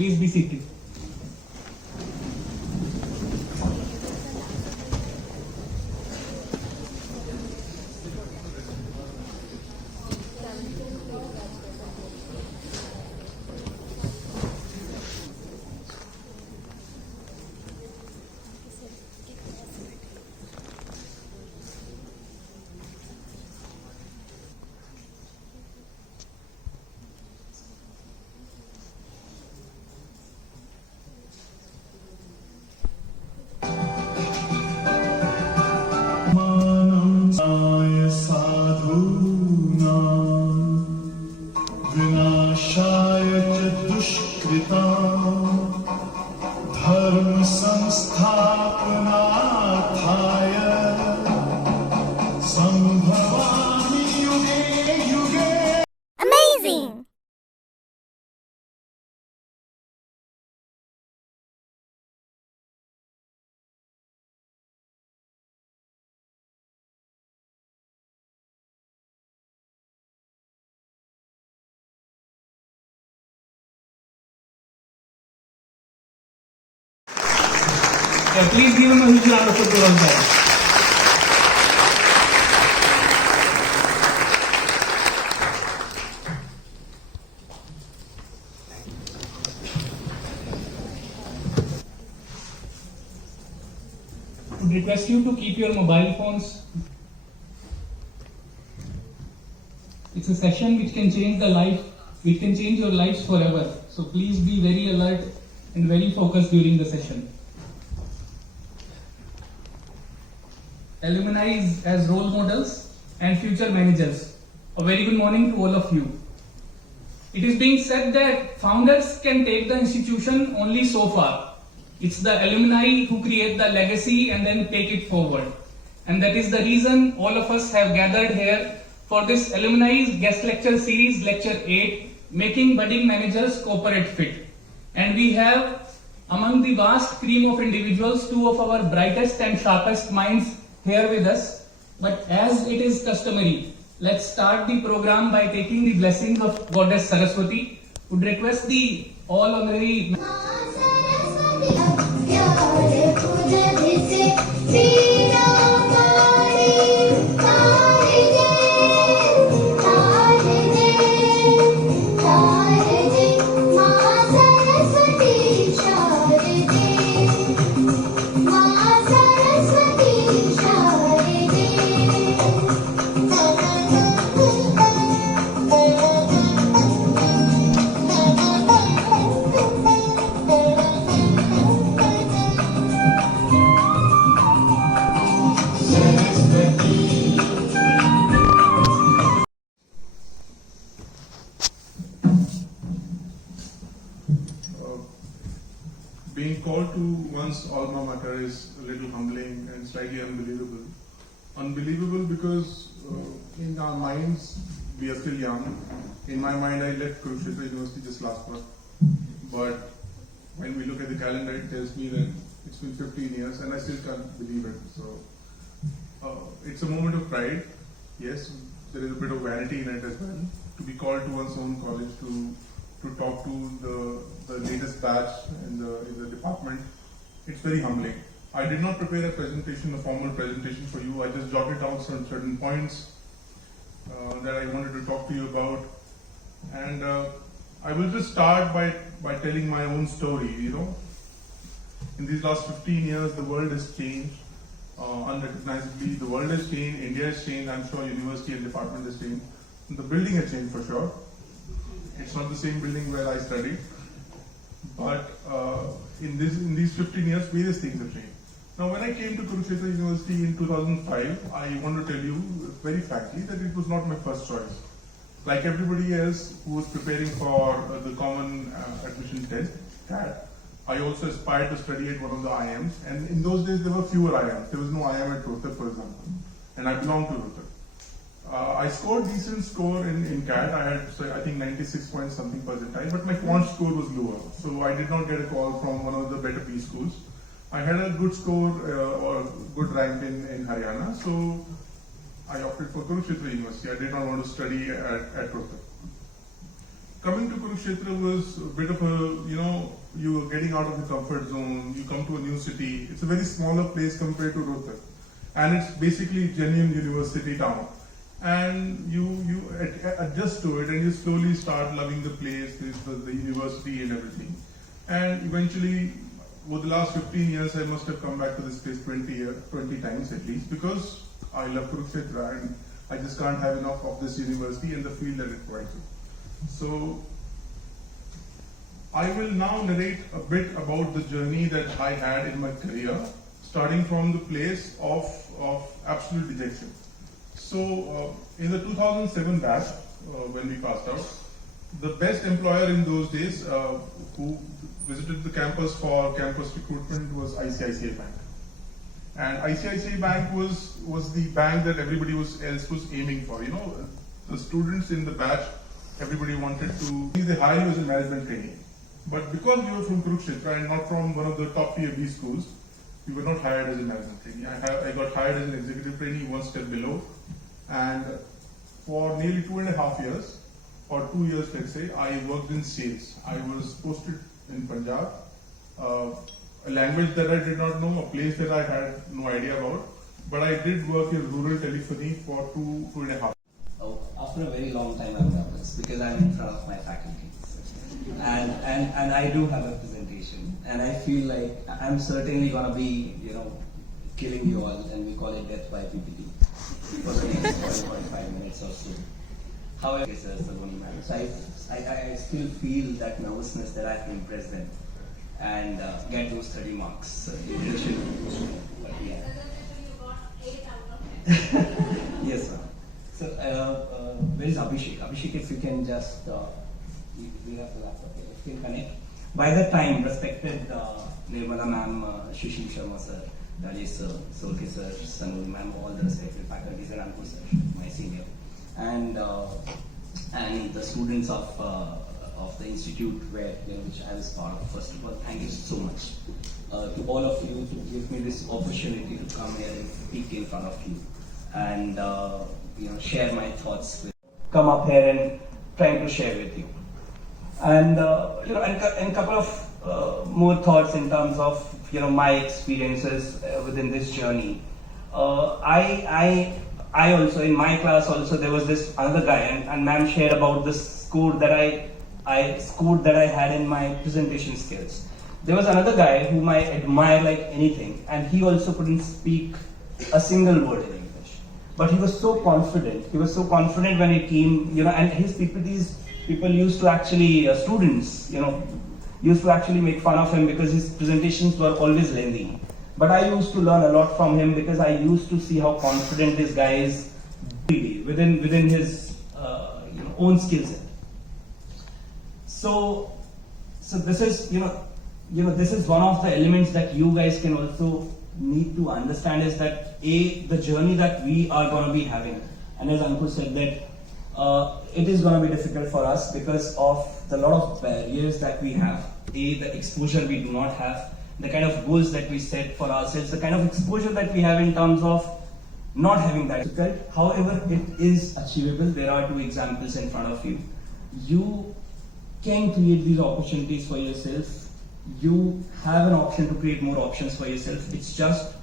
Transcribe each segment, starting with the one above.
Please be seated. विनाशाय च दुष्कृताम् धर्म संस्थापनार्थाय संभवामि युगे युगे. Amazing! Yeah, please give him a huge round of applause. I would request you to keep your mobile phones. It's a session which can change your lives forever. So please be very alert and very focused during the session. Alumni as role models and future managers. A very good morning to all of you. It is being said that founders can take the institution only so far. It's the alumni who create the legacy and then take it forward. And that is the reason all of us have gathered here for this alumni guest lecture series, lecture 8, Making Budding Managers Corporate Fit. And we have among the vast cream of individuals, two of our brightest and sharpest minds here with us. But as it is customary, let's start the program by taking the blessings of Goddess Saraswati. Would request the all honorary being called to one's alma mater is a little humbling and slightly unbelievable. Unbelievable because in our minds we are still young. In my mind, I left Kurukshetra University just last month. But when we look at the calendar, it tells me that it's been 15 years and I still can't believe it. So it's a moment of pride. Yes, there is a bit of vanity in it as well. To be called to one's own college to talk to the latest batch in the department, it's very humbling. I did not prepare a formal presentation for you. I just jotted out some certain points that I wanted to talk to you about. And I will just start by telling my own story. In these last 15 years, the world has changed unrecognizably. The world has changed, India has changed, I'm sure university and department has changed. The building has changed for sure. It's not the same building where I studied, but in these 15 years, various things have changed. Now, when I came to Kurukshetra University in 2005, I want to tell you very frankly that it was not my first choice. Like everybody else who was preparing for the common admission test, CAT, I also aspired to study at one of the IIMs, and in those days there were fewer IIMs. There was no IIM at Rohtak, for example, and I belonged to Rohtak. I scored decent score in CAT. I had, I think, 96 point something percentile, but my quant score was lower. So I did not get a call from one of the better P schools. I had a good score or good rank in Haryana, so I opted for Kurukshetra University. I did not want to study at Rohtak. coming to Kurukshetra was a bit of a, you were getting out of the comfort zone, you come to a new city. It's a very smaller place compared to Rohtak. And it's basically genuine university town. And you adjust to it and you slowly start loving the place, the university and everything. And eventually, over the last 15 years, I must have come back to this place 20 times at least, because I love Kurukshetra and I just can't have enough of this university and the field that it provides you. So, I will now narrate a bit about the journey that I had in my career, starting from the place of absolute dejection. So, in the 2007 batch, when we passed out, the best employer in those days who visited the campus for campus recruitment was ICICI Bank. And ICICI Bank was the bank that everybody else was aiming for. The students in the batch, everybody wanted to, they hired you as a management trainee. But because we were from Kurukshetra and not from one of the top tier B schools, we were not hired as a management trainee. I got hired as an executive trainee, one step below. And for nearly 2.5 years, or 2 years let's say, I worked in sales. I was posted in Punjab, a language that I did not know, a place that I had no idea about. But I did work in rural telephony for 2.5. Oh, after a very long time I'm nervous because I'm in front of my faculty. And I do have a presentation and I feel like I'm certainly gonna be, killing you all, and we call it death by PPT for the next 45 minutes or so. However, so I still feel that nervousness that I've been present and get those 30 marks. But yeah. Yes, sir. So, where is Abhishek? Abhishek, if you can just, we have the laptop here, if you can connect. By the time, respected Nirmala ma'am, Shishim Sharma sir, Rajesh sir, Solke sir, Sanuri ma'am, all the respected faculties, and Ankur sir, my senior, and the students of the institute which I was part of. First of all, thank you so much to all of you to give me this opportunity to come here and speak in front of you and share my thoughts with. Come up here and trying to share with you, and and a couple of more thoughts in terms of my experiences within this journey. I also, in my class also, there was this other guy, and ma'am shared about the score that I scored that I had in my presentation skills. There was another guy whom I admire like anything, and he also couldn't speak a single word in English. But he was so confident. He was so confident when it came, and his PPTs, people used to actually, students, used to actually make fun of him because his presentations were always lengthy. But I used to learn a lot from him because I used to see how confident this guy is within his own skill set. So this is this is one of the elements that you guys can also need to understand, is that the journey that we are going to be having, and as Ankur said that it is going to be difficult for us because of the lot of barriers that we have. The exposure we do not have, the kind of goals that we set for ourselves, the kind of exposure that we have in terms of not having that difficult. However, it is achievable. There are 2 examples in front of you. You can create these opportunities for yourself. You have an option to create more options for yourself. It's just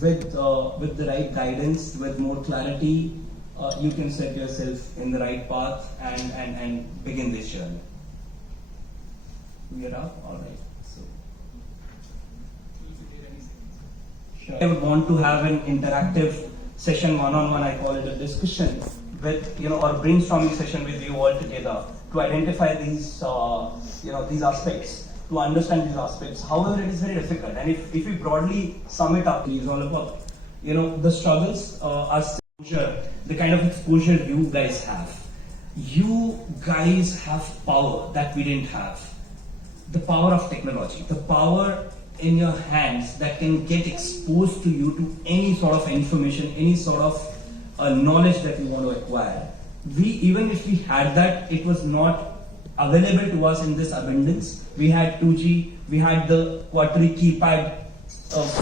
with the right guidance, with more clarity, you can set yourself in the right path and begin this journey. We are up? All right. So, sure. I would want to have an interactive session, one-on-one, I call it a discussion with, or brainstorming session with you all together to identify these, these aspects, to understand these aspects. However, it is very difficult. And if we broadly sum it up, it's all about, the struggles are exposure, the kind of exposure you guys have. You guys have power that we didn't have. The power of technology, the power in your hands that can get exposed to you to any sort of information, any sort of knowledge that you want to acquire. Even if we had that, it was not available to us in this abundance. We had 2G, we had the quarterly keypad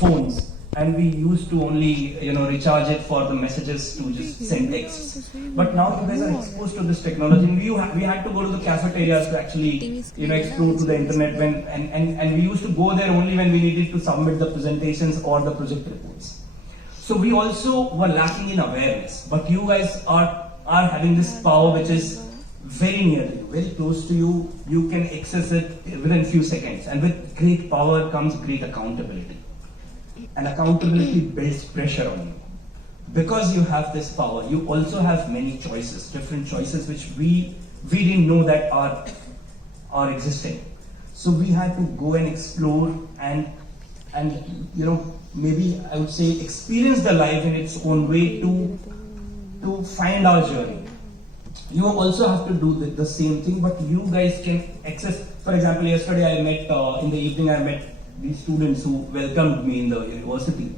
phones, and we used to only recharge it for the messages to just send texts. But now you guys are exposed to this technology. And we had to go to the cafeterias to actually explore to the internet and we used to go there only when we needed to submit the presentations or the project reports. So we also were lacking in awareness. But you guys are having this power which is very near to you, very close to you. You can access it within a few seconds. And with great power comes great accountability. And accountability builds pressure on you. Because you have this power, you also have many choices, different choices which we didn't know that are existing. So we had to go and explore and maybe I would say experience the life in its own way to find our journey. You also have to do the same thing, but you guys can access. For example, yesterday I met in the evening I met these students who welcomed me in the university,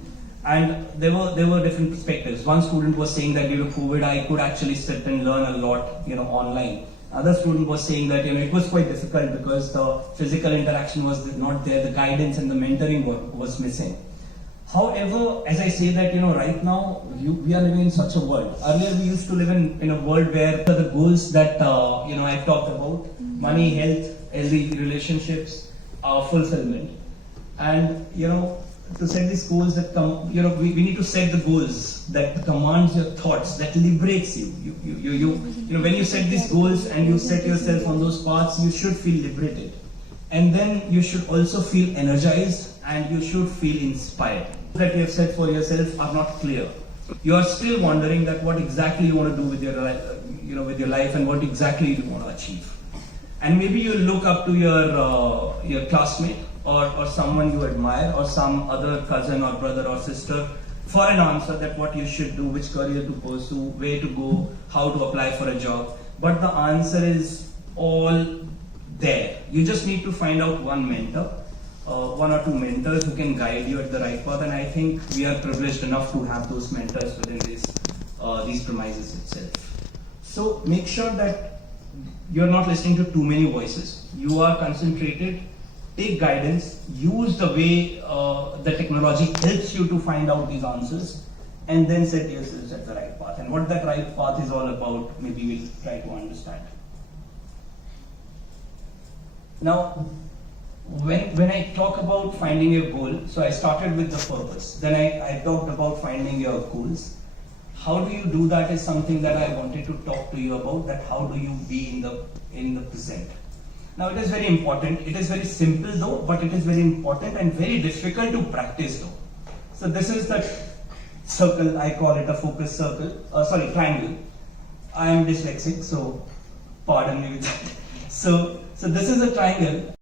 and there were different perspectives. One student was saying that due to COVID I could actually sit and learn a lot online. Other student was saying that it was quite difficult because the physical interaction was not there, the guidance and the mentoring was missing. However, as I say that right now we are living in such a world. Earlier we used to live in a world where the goals that I've talked about: money, health, healthy relationships, fulfillment. And to set these goals that come, we need to set the goals that commands your thoughts, that liberates you. When you set these goals and you set yourself on those paths, you should feel liberated, and then you should also feel energized and you should feel inspired. That you have set for yourself are not clear. You are still wondering that what exactly you want to do with your life, with your life, and what exactly you want to achieve. And maybe you look up to your classmate or someone you admire or some other cousin or brother or sister for an answer that what you should do, which career to pursue, where to go, how to apply for a job. But the answer is all there. You just need to find out one mentor, one or two mentors who can guide you at the right path. And I think we are privileged enough to have those mentors within these premises itself. So make sure that you're not listening to too many voices. You are concentrated. Take guidance, use the way the technology helps you to find out these answers, and then set yourselves at the right path. And what that right path is all about, maybe we'll try to understand. Now, when I talk about finding your goal, so I started with the purpose. Then I talked about finding your goals. How do you do that is something that I wanted to talk to you about, that how do you be in the present. Now it is very important. It is very simple though, but it is very important and very difficult to practice though. So this is the circle, I call it a focus circle, triangle. I am dyslexic, so pardon me with that. So this is a triangle.